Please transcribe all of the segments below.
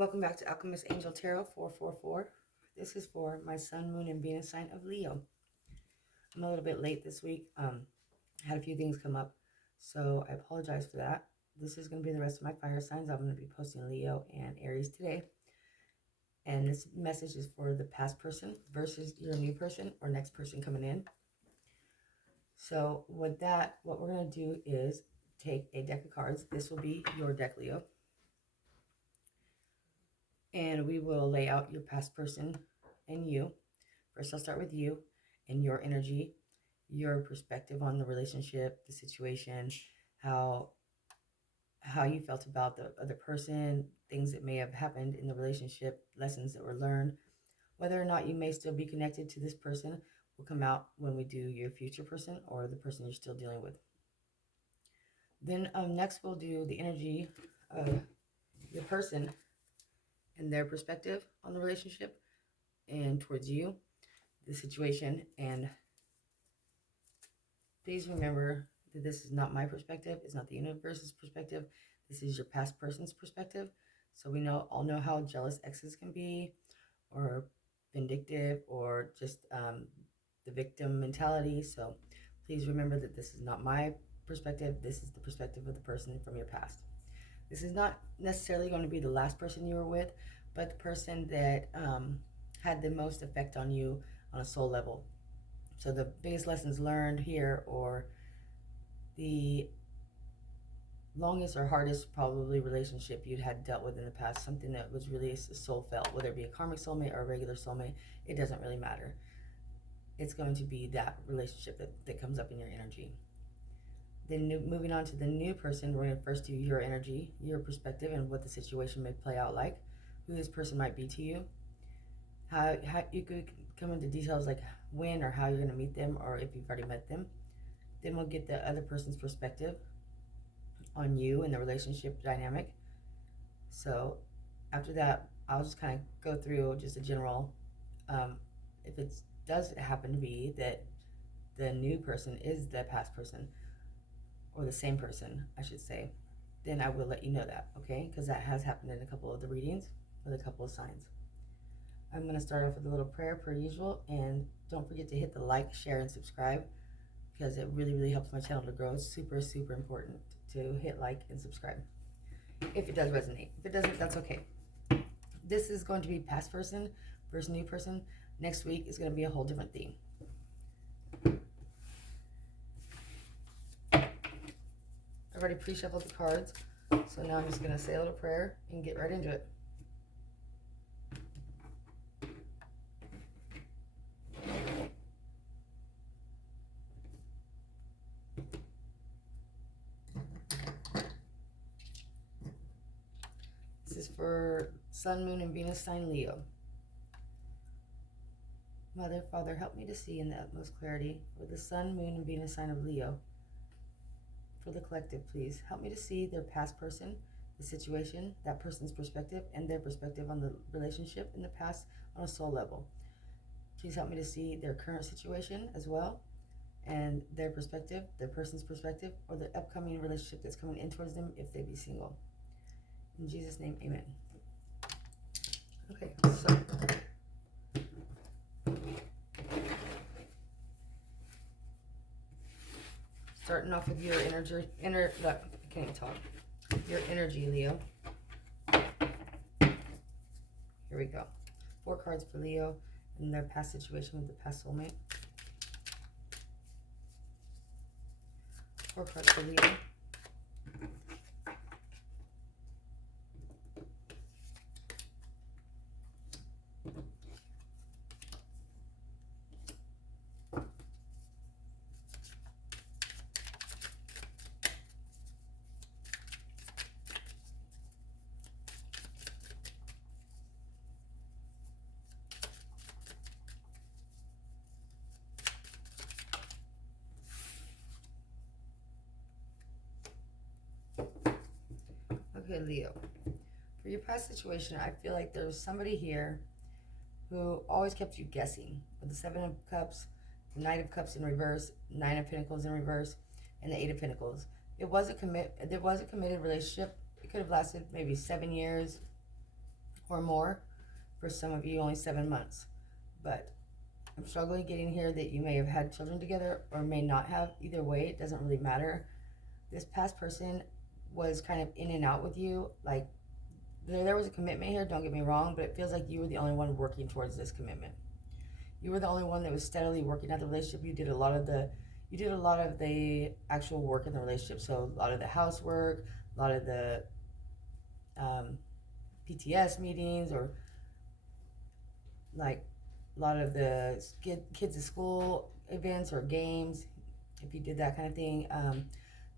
Welcome back to Alchemist Angel Tarot 444. This is for my Sun, Moon, and Venus sign of Leo. I'm a little bit late this week. Had a few things come up, so I apologize for that. This is going to be the rest of my fire signs. I'm going to be posting Leo and Aries today. And this message is for the past person versus your new person or next person coming in. So with that, what we're going to do is take a deck of cards. This will be your deck, Leo. And we will lay out your past person and you. First, I'll start with you and your energy, your perspective on the relationship, the situation, how you felt about the other person, things that may have happened in the relationship, lessons that were learned. Whether or not you may still be connected to this person will come out when we do your future person or the person you're still dealing with. Then next we'll do the energy of your person and their perspective on the relationship and towards you, the situation. And please remember that this is not my perspective. It's not the universe's perspective. This is your past person's perspective. So we all know how jealous exes can be, or vindictive, or just the victim mentality. So please remember that this is not my perspective. This is the perspective of the person from your past. This is not necessarily going to be the last person you were with, but the person that had the most effect on you on a soul level. So the biggest lessons learned here, or the longest or hardest probably relationship you'd had dealt with in the past, something that was really soul felt, whether it be a karmic soulmate or a regular soulmate, it doesn't really matter. It's going to be that relationship that comes up in your energy. Then moving on to the new person, we're going to first do your energy, your perspective, and what the situation may play out like, who this person might be to you, how you could come into details like when or how you're going to meet them, or if you've already met them. Then we'll get the other person's perspective on you and the relationship dynamic. So after that, I'll just kind of go through just a general, if it does happen to be that the new person is the past person, or the same person, I should say, then I will let you know that, okay? Because that has happened in a couple of the readings with a couple of signs. I'm going to start off with a little prayer per usual, and don't forget to hit the like, share, and subscribe, because it really, really helps my channel to grow. It's super, super important to hit like and subscribe if it does resonate. If it doesn't, that's okay. This is going to be past person versus new person. Next week is going to be a whole different theme. I've already pre-shuffled the cards, so now I'm just going to say a little prayer and get right into it. This is for Sun, Moon, and Venus sign Leo. Mother, Father, help me to see in the utmost clarity for the Sun, Moon, and Venus sign of Leo. For the collective, please help me to see their past person, the situation, that person's perspective, and their perspective on the relationship in the past on a soul level. Please help me to see their current situation as well, and their perspective, their person's perspective, or the upcoming relationship that's coming in towards them if they be single. In Jesus' name, amen. Okay, so starting off with your energy, I can't even talk. Your energy, Leo. Here we go. 4 cards for Leo and their past situation with the past soulmate. 4 cards for Leo. Okay, Leo. For your past situation, I feel like there's somebody here who always kept you guessing. With the 7 of Cups, the Knight of Cups in reverse, 9 of Pentacles in reverse, and the 8 of Pentacles. There was a committed relationship. It could have lasted maybe 7 years, or more. For some of you, only 7 months. But I'm struggling getting here that you may have had children together or may not have. Either way, it doesn't really matter. This past person was kind of in and out with you. Like, there was a commitment here, don't get me wrong, but it feels like you were the only one working towards this commitment. You were the only one that was steadily working at the relationship. You did a lot of the actual work in the relationship. So a lot of the housework, a lot of the um, PTS meetings, or like a lot of the kids at school events or games, if you did that kind of thing.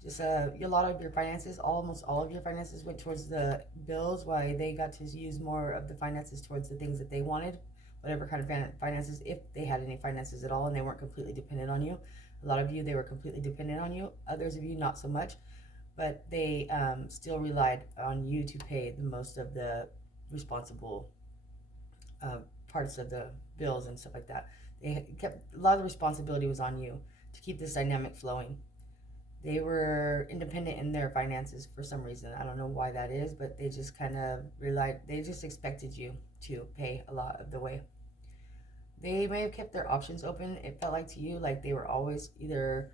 Just a lot of your finances, almost all of your finances went towards the bills, while they got to use more of the finances towards the things that they wanted, whatever kind of finances, if they had any finances at all, and they weren't completely dependent on you. A lot of you, they were completely dependent on you. Others of you, not so much, but they still relied on you to pay the most of the responsible uh, parts of the bills and stuff like that. They kept a lot of the responsibility was on you to keep this dynamic flowing. They were independent in their finances for some reason. I don't know why that is, but they just kind of they just expected you to pay a lot of the way. They may have kept their options open. It felt like to you like they were always either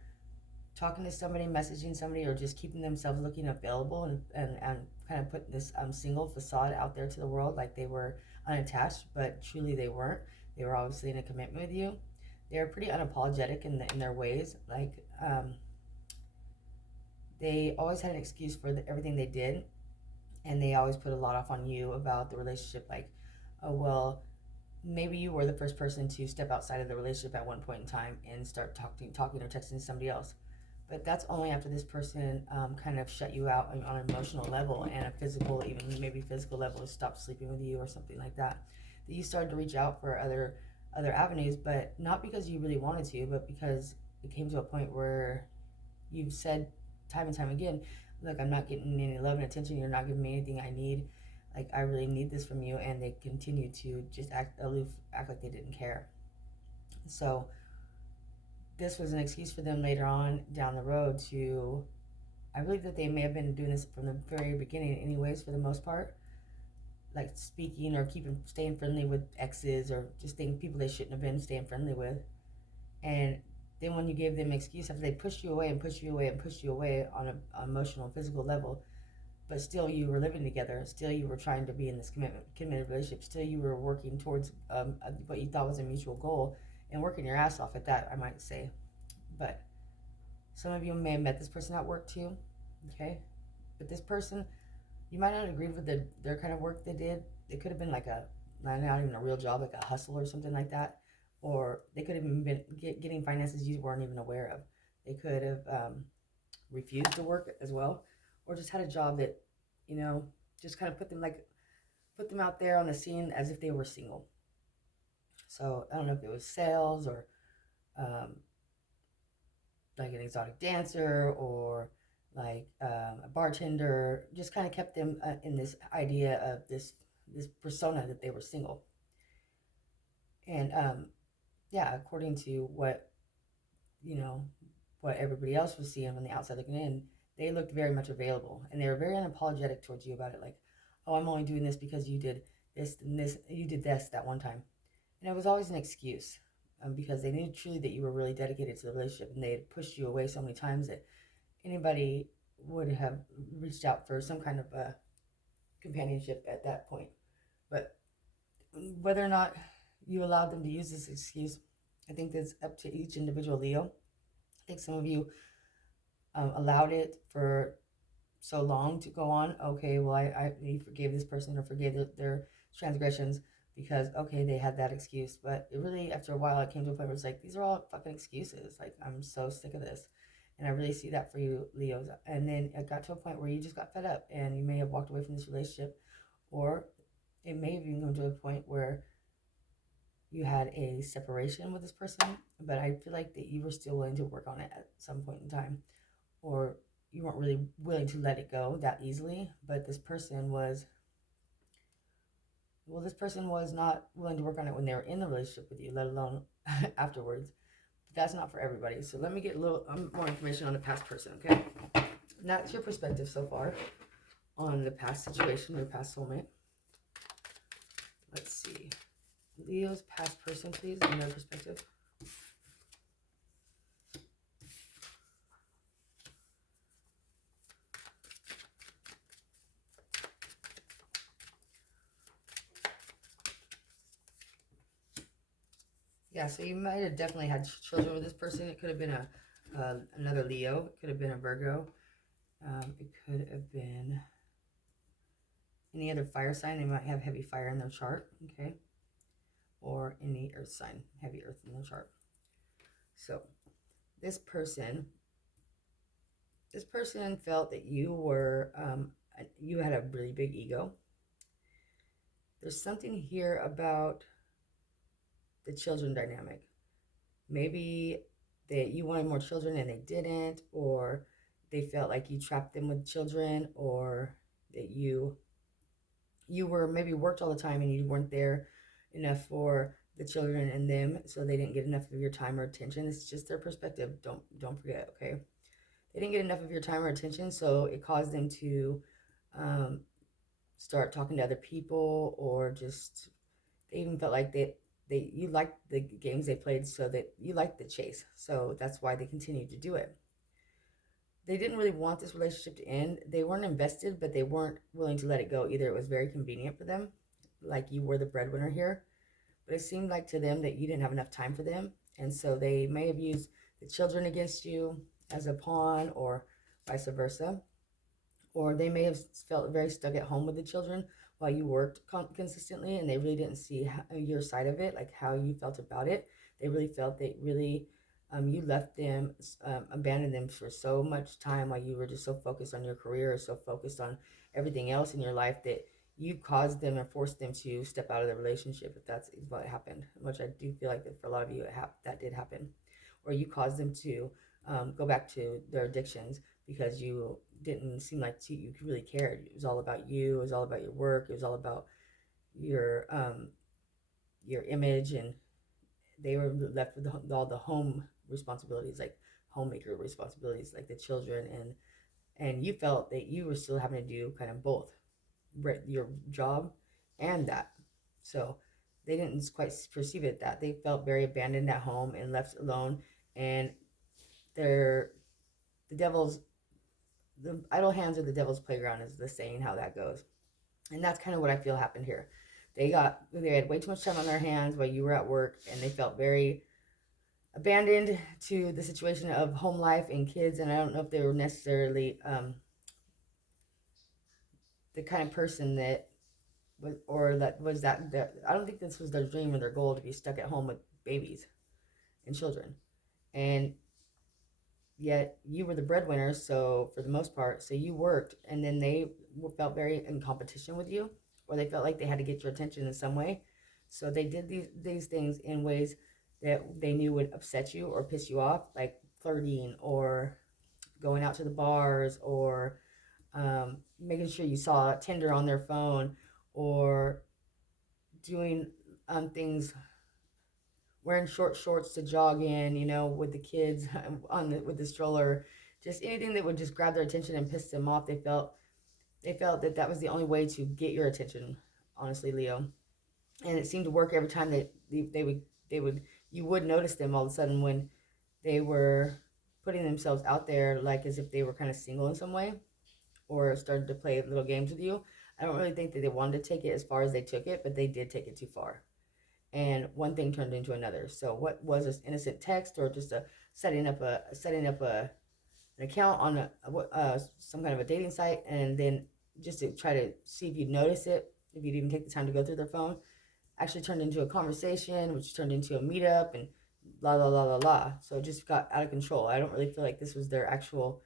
talking to somebody, messaging somebody, or just keeping themselves looking available, and kind of putting this single facade out there to the world like they were unattached, but truly they weren't. They were obviously in a commitment with you. They were pretty unapologetic in their ways. Like, they always had an excuse for everything they did, and they always put a lot off on you about the relationship. Like, oh, well, maybe you were the first person to step outside of the relationship at one point in time and start talking or texting to somebody else. But that's only after this person kind of shut you out on an emotional level and a physical, even maybe physical level, stopped sleeping with you or something like that. That you started to reach out for other avenues, but not because you really wanted to, but because it came to a point where you've said time and time again, look, I'm not getting any love and attention. You're not giving me anything I need. Like, I really need this from you. And they continue to just act aloof, act like they didn't care. So this was an excuse for them later on down the road to, I believe that they may have been doing this from the very beginning anyways, for the most part, like speaking or staying friendly with exes, or just people they shouldn't have been staying friendly with. And then when you gave them an excuse after they pushed you away and pushed you away and pushed you away on an emotional and physical level, but still you were living together, still you were trying to be in this committed relationship, still you were working towards what you thought was a mutual goal, and working your ass off at that, I might say. But some of you may have met this person at work too, okay? But this person, you might not agree with their kind of work they did. It could have been like not even a real job, like a hustle or something like that. Or they could have even been getting finances you weren't even aware of. They could have refused to work as well, or just had a job that, just kind of put them out there on the scene as if they were single. So I don't know if it was sales, or like an exotic dancer, or like a bartender. Just kind of kept them in this idea of this persona that they were single. And yeah, according to what everybody else was seeing from the outside looking in, they looked very much available, and they were very unapologetic towards you about it. Like, oh, I'm only doing this because you did this and this, you did this that one time. And it was always an excuse, because they knew truly that you were really dedicated to the relationship, and they had pushed you away so many times that anybody would have reached out for some kind of companionship at that point. But whether or not you allowed them to use this excuse, I think that's up to each individual Leo. I think some of you allowed it for so long to go on. Okay, well, I forgave this person, or forgave their transgressions, because, okay, they had that excuse. But it really, after a while, it came to a point where it's like, these are all fucking excuses. Like, I'm so sick of this. And I really see that for you, Leos. And then it got to a point where you just got fed up, and you may have walked away from this relationship, or it may have even come to a point where you had a separation with this person, but I feel like that you were still willing to work on it at some point in time, or you weren't really willing to let it go that easily. But this person was not willing to work on it when they were in the relationship with you, let alone afterwards. But that's not for everybody. So let me get a little more information on the past person, okay? And that's your perspective so far on the past situation, your past soulmate. Let's see. Leo's past person, please, in their perspective. Yeah, so you might have definitely had children with this person. It could have been another Leo. It could have been a Virgo. It could have been any other fire sign. They might have heavy fire in their chart, okay? Or any earth sign, heavy earth in their chart. So this person felt that you had a really big ego. There's something here about the children dynamic. Maybe that you wanted more children and they didn't, or they felt like you trapped them with children, or that you were maybe worked all the time and you weren't there enough for the children and them, so they didn't get enough of your time or attention. It's just their perspective. Don't forget, okay? They didn't get enough of your time or attention, so it caused them to um, start talking to other people, or just they even felt like they you liked the games they played, so that you liked the chase, so that's why they continued to do it. They didn't really want this relationship to end. They weren't invested, but they weren't willing to let it go either. It was very convenient for them, like you were the breadwinner here, but it seemed like to them that you didn't have enough time for them, and so they may have used the children against you as a pawn, or vice versa. Or they may have felt very stuck at home with the children while you worked consistently, and they really didn't see your side of it, like how you felt about it. They really felt that really you left them, abandoned them for so much time while you were just so focused on your career, or so focused on everything else in your life, that you caused them and forced them to step out of the relationship. If that's what happened, which I do feel like that for a lot of you that did happen, or you caused them to go back to their addictions because you didn't seem like you really cared. It was all about you. It was all about your work. It was all about your image, and they were left with all the home responsibilities, like homemaker responsibilities, like the children, and you felt that you were still having to do kind of both, your job and that. So they didn't quite perceive it that they felt very abandoned at home and left alone, and they're the devil's the idle hands are the devil's playground, is the saying how that goes. And that's kind of what I feel happened here. They had way too much time on their hands while you were at work, and they felt very abandoned to the situation of home life and kids. And I don't know if they were necessarily the kind of person that was, or that was that I don't think this was their dream or their goal, to be stuck at home with babies and children. And yet you were the breadwinner, so for the most part, so you worked, and then they felt very in competition with you, or they felt like they had to get your attention in some way, so they did these things in ways that they knew would upset you or piss you off, like flirting, or going out to the bars, or making sure you saw Tinder on their phone, or doing things, wearing short shorts to jog in, with the kids with the stroller, just anything that would just grab their attention and piss them off. They felt that that was the only way to get your attention, honestly, Leo. And it seemed to work every time that they would you would notice them all of a sudden when they were putting themselves out there, like as if they were kind of single in some way, or started to play little games with you. I don't really think that they wanted to take it as far as they took it, but they did take it too far, and one thing turned into another. So what was this innocent text, or just a setting up an account on some kind of a dating site, and then just to try to see if you'd notice it, if you'd even take the time to go through their phone, actually turned into a conversation, which turned into a meetup, and la la la la la. So it just got out of control. I don't really feel like this was their actual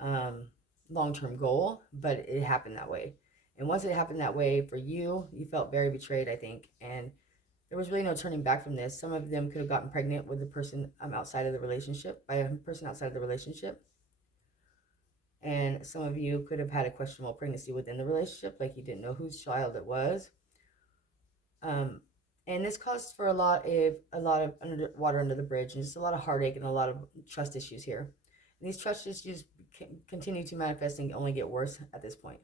um, long term goal, but it happened that way. And once it happened that way for you, you felt very betrayed, I think, and there was really no turning back from this. Some of them could have gotten pregnant with a person outside of the relationship, by a person outside of the relationship. And some of you could have had a questionable pregnancy within the relationship, like you didn't know whose child it was. Um, and this caused for a lot of water under the bridge, and just a lot of heartache and a lot of trust issues here. And these trust issues continue to manifest and only get worse at this point.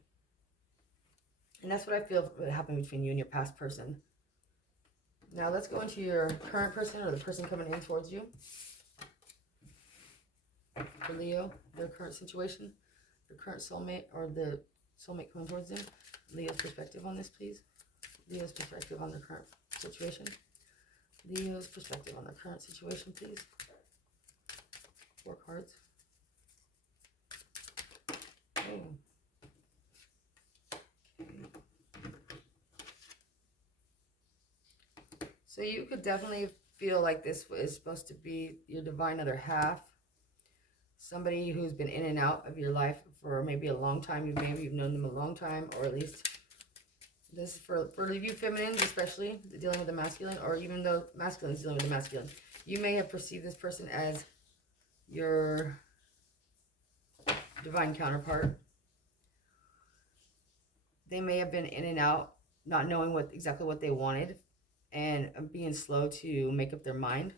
And that's what I feel happened between you and your past person. Now let's go into your current person or the person coming in towards you. For Leo, their current situation, the current soulmate or the soulmate coming towards them. Leo's perspective on this, please. Leo's perspective on their current situation. Leo's perspective on their current situation, please. 4 cards. Okay. So you could definitely feel like this is supposed to be your divine other half. Somebody who's been in and out of your life for maybe a long time. Maybe you've known them a long time, or at least this is for you feminines, especially dealing with the masculine, or even though masculine is dealing with the masculine. You may have perceived this person as your divine counterpart. They may have been in and out, not knowing exactly what they wanted, and being slow to make up their mind.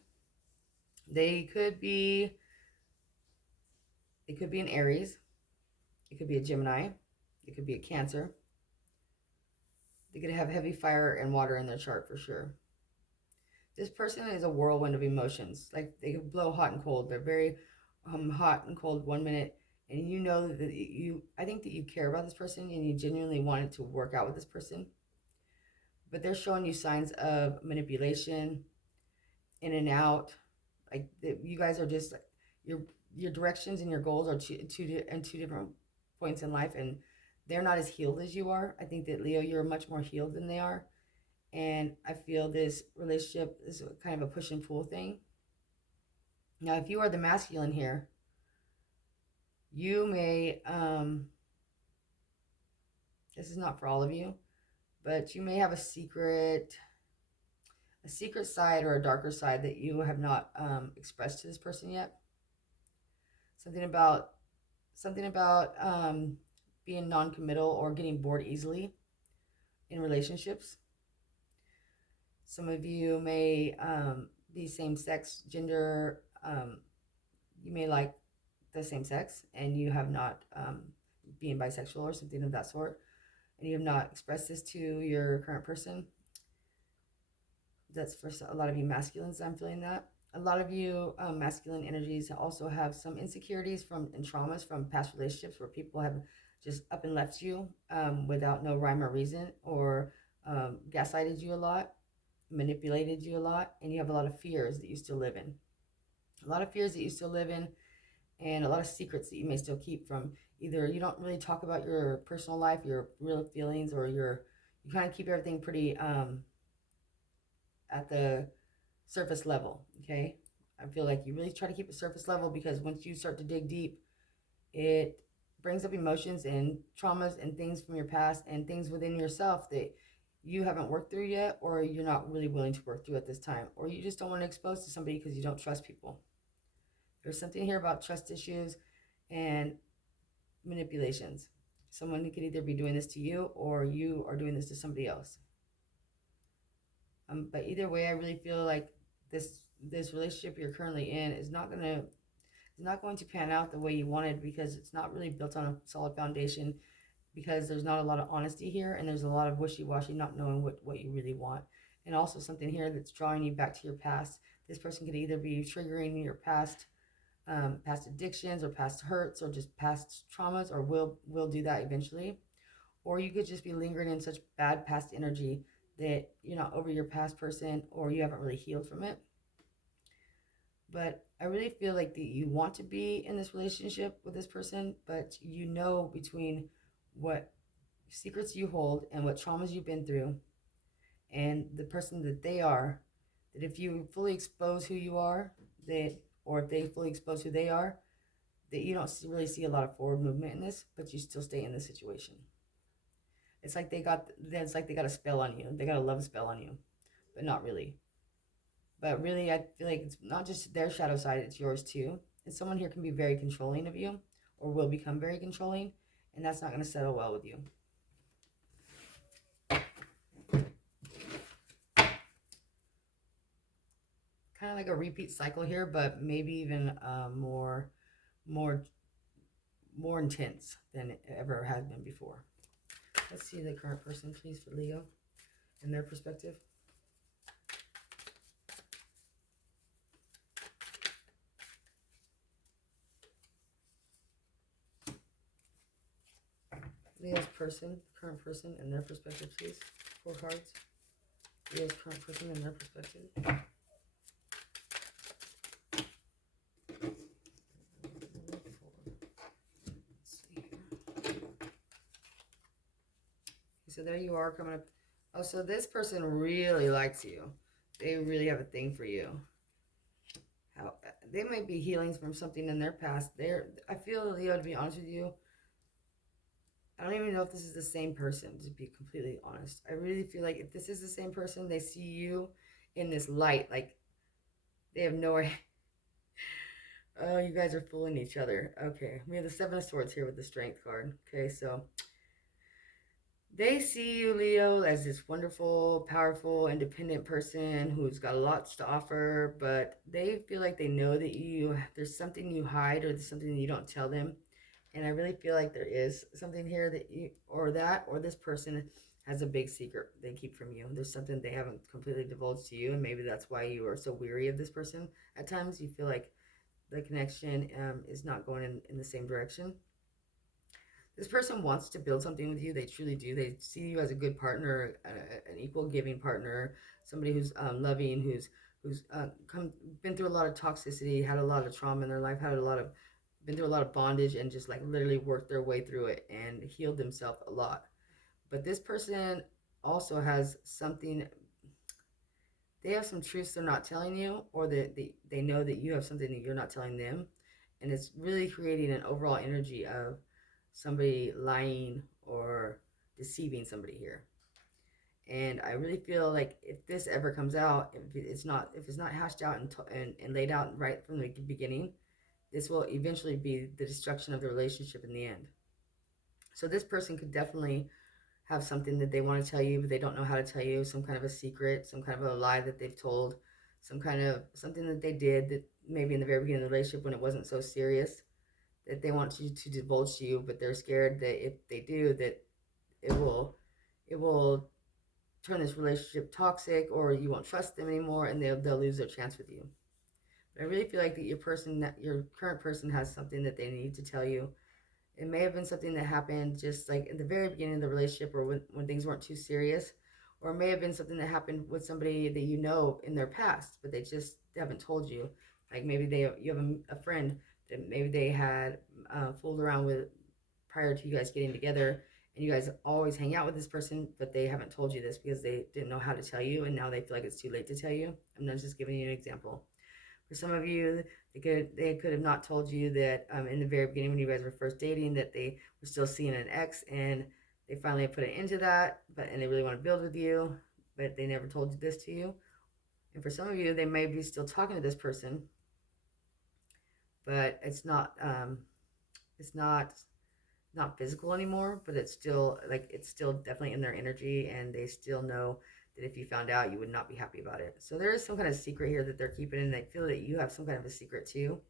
They could be an Aries. It could be a Gemini. It could be a Cancer. They could have heavy fire and water in their chart for sure. This person is a whirlwind of emotions. Like they could blow hot and cold. They're very hot and cold 1 minute, and you know that I think that you care about this person and you genuinely want it to work out with this person. But they're showing you signs of manipulation, in and out. Like you guys are just your directions and your goals are two different points in life, and they're not as healed as you are. I think that Leo, you're much more healed than they are. And I feel this relationship is kind of a push and pull thing. Now, if you are the masculine here, you may, this is not for all of you, but you may have a secret side or a darker side that you have not expressed to this person yet. Something about being non-committal or getting bored easily in relationships. Some of you may be same-sex gender. You may like the same sex, and you have not being bisexual or something of that sort, and you have not expressed this to your current person. That's for a lot of you masculines. I'm feeling that. A lot of you masculine energies also have some insecurities and traumas from past relationships where people have just up and left you without no rhyme or reason, or gaslighted you a lot, manipulated you a lot, and you have a lot of fears that you still live in. And a lot of secrets that you may still keep from either you don't really talk about your personal life, your real feelings, or you kind of keep everything pretty at the surface level, okay? I feel like you really try to keep it surface level because once you start to dig deep, it brings up emotions and traumas and things from your past and things within yourself that you haven't worked through yet, or you're not really willing to work through at this time, or you just don't want to expose to somebody because you don't trust people. There's something here about trust issues and manipulations. Someone could either be doing this to you or you are doing this to somebody else. But either way, I really feel like this relationship you're currently in is not going to pan out the way you wanted, because it's not really built on a solid foundation, because there's not a lot of honesty here, and there's a lot of wishy-washy, not knowing what you really want. And also something here that's drawing you back to your past. This person could either be triggering your past addictions or past hurts or just past traumas, or will do that eventually. Or you could just be lingering in such bad past energy that you're not over your past person, or you haven't really healed from it. But I really feel like that you want to be in this relationship with this person, but you know between what secrets you hold and what traumas you've been through and the person that they are, that if you fully expose who you are, or if they fully expose who they are, that you don't really see a lot of forward movement in this, but you still stay in this situation. It's like they got a spell on you. They got a love spell on you, but not really. But really, I feel like it's not just their shadow side, it's yours too. And someone here can be very controlling of you, or will become very controlling, and that's not going to settle well with you. Kind of like a repeat cycle here, but maybe even more intense than it ever has been before. Let's see the current person, please, for Leo and their perspective. Leo's person, current person, and their perspective, please. 4 cards. Leo's current person and their perspective. So there you are coming up. Oh, so this person really likes you. They really have a thing for you. How they might be healing from something in their past. I feel, Leo, to be honest with you, I don't even know if this is the same person, to be completely honest. I really feel like if this is the same person, they see you in this light. Like, they have no idea. Oh, you guys are fooling each other. Okay, we have the 7 of Swords here with the Strength card. Okay, so they see you, Leo, as this wonderful, powerful, independent person who's got lots to offer, but they feel like they know that there's something you hide, or there's something you don't tell them. And I really feel like there is something here that or this person has a big secret they keep from you. There's something they haven't completely divulged to you, and maybe that's why you are so weary of this person. At times, you feel like the connection is not going in the same direction. This person wants to build something with you. They truly do. They see you as a good partner, an equal giving partner, somebody who's loving, who's been through a lot of toxicity, had a lot of trauma in their life, been through a lot of bondage, and just like literally worked their way through it and healed themselves a lot. But this person also has something. They have some truths they're not telling you, or that they know that you have something that you're not telling them, and it's really creating an overall energy of somebody lying or deceiving somebody here. And I really feel like if this ever comes out, if it's not hashed out and laid out right from the beginning, this will eventually be the destruction of the relationship in the end. So this person could definitely have something that they want to tell you, but they don't know how to tell you, some kind of a secret, some kind of a lie that they've told, some kind of something that they did that maybe in the very beginning of the relationship when it wasn't so serious, that they want you to divulge to you, but they're scared that if they do, that it will turn this relationship toxic, or you won't trust them anymore, and they'll lose their chance with you. But I really feel like that your current person has something that they need to tell you. It may have been something that happened just like in the very beginning of the relationship, or when things weren't too serious, or it may have been something that happened with somebody that you know in their past, but they just haven't told you. Like maybe you have a friend that maybe they had fooled around with prior to you guys getting together, and you guys always hang out with this person, but they haven't told you this because they didn't know how to tell you, and now they feel like it's too late to tell you. I'm not just giving you an example. For some of you, they could have not told you that in the very beginning when you guys were first dating that they were still seeing an ex, and they finally put an end to that, and they really want to build with you, but they never told this to you. And for some of you, they may be still talking to this person, but it's not physical anymore, but it's still definitely in their energy, and they still know that if you found out, you would not be happy about it. So there is some kind of secret here that they're keeping, and they feel that you have some kind of a secret too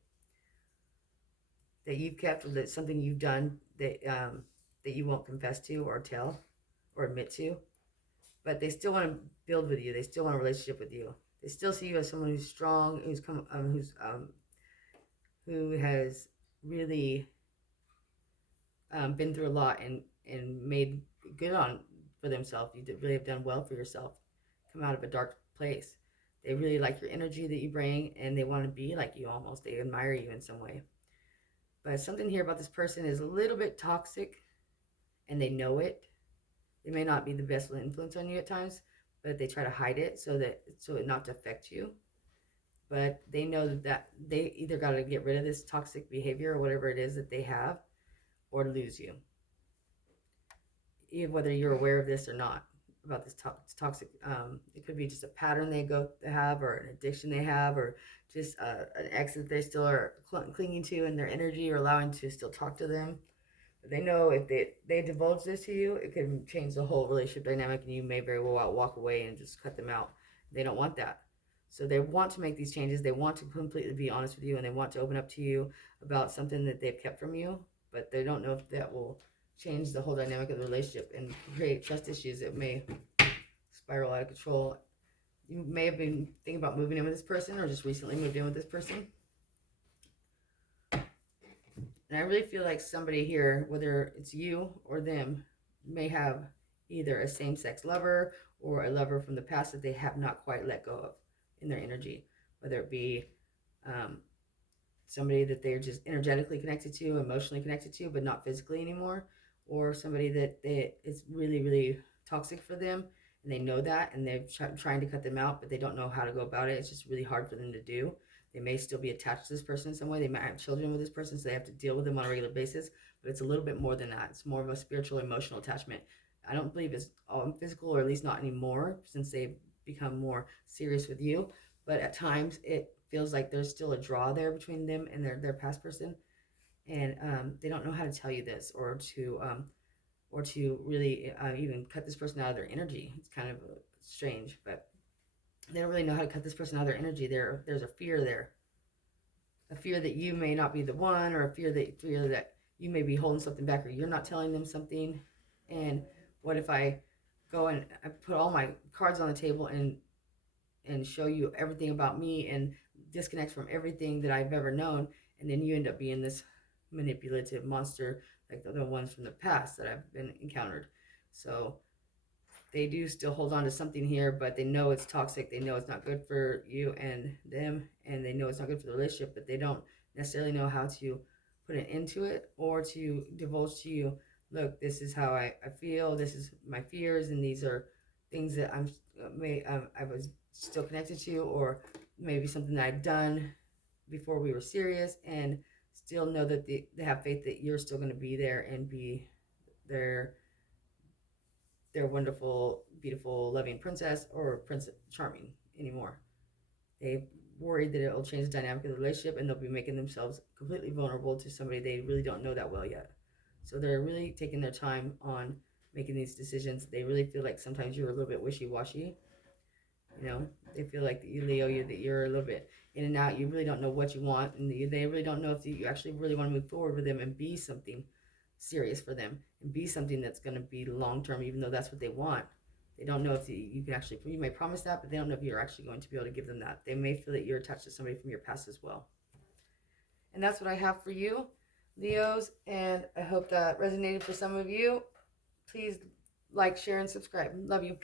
that you've kept, or that something you've done that you won't confess to or tell or admit to. But they still want to build with you. They still want a relationship with you. They still see you as someone who's strong, who has really been through a lot and made good on for themselves. You really have done well for yourself. Come out of a dark place. They really like your energy that you bring, and they want to be like you almost. They admire you in some way. But something here about this person is a little bit toxic, and they know it. They may not be the best influence on you at times, but they try to hide it so it not to affect you. But they know that they either got to get rid of this toxic behavior or whatever it is that they have, or lose you. Even whether you're aware of this or not, about this toxic, it could be just a pattern they have, or an addiction they have, or just an ex that they still are clinging to in their energy, or allowing to still talk to them. But they know if they divulge this to you, it can change the whole relationship dynamic, and you may very well walk away and just cut them out. They don't want that. So they want to make these changes. They want to completely be honest with you, and they want to open up to you about something that they've kept from you, but they don't know if that will change the whole dynamic of the relationship and create trust issues that may spiral out of control. You may have been thinking about moving in with this person or just recently moved in with this person. And I really feel like somebody here, whether it's you or them, may have either a same-sex lover or a lover from the past that they have not quite let go of in their energy, whether it be somebody that they're just energetically connected to, emotionally connected to, but not physically anymore, or somebody that it's really, really toxic for them, and they know that, and they're trying to cut them out, but they don't know how to go about it. It's just really hard for them to do. They may still be attached to this person in some way. They might have children with this person, so they have to deal with them on a regular basis, but it's a little bit more than that. It's more of a spiritual, emotional attachment. I don't believe it's all physical, or at least not anymore, since they've become more serious with you. But at times, it feels like there's still a draw there between them and their past person, and they don't know how to tell you this, or to really even cut this person out of their energy. It's kind of strange, but they don't really know how to cut this person out of their energy. There's a fear there, a fear that you may not be the one, or a fear that you may be holding something back, or you're not telling them something. And what if I go and I put all my cards on the table and show you everything about me and disconnect from everything that I've ever known, and then you end up being this manipulative monster like the ones from the past that I've been encountered. So they do still hold on to something here, but they know it's toxic. They know it's not good for you and them, and they know it's not good for the relationship, but they don't necessarily know how to put an end to it or to divulge to you, look, this is how I feel, this is my fears, and these are things that I was still connected to, or maybe something that I've done before we were serious, and still know that they have faith that you're still going to be there and be their wonderful, beautiful, loving princess or Prince Charming anymore. They've worried that it'll change the dynamic of the relationship, and they'll be making themselves completely vulnerable to somebody they really don't know that well yet. So they're really taking their time on making these decisions. They really feel like sometimes you're a little bit wishy-washy. You know, they feel like that you, Leo, that you're a little bit in and out. You really don't know what you want, and they really don't know if you actually really want to move forward with them and be something serious for them and be something that's going to be long term, even though that's what they want. They don't know if you can actually, you may promise that, but they don't know if you're actually going to be able to give them that. They may feel that you're attached to somebody from your past as well. And that's what I have for you, Leos, and I hope that resonated for some of you. Please like, share, and subscribe. Love you.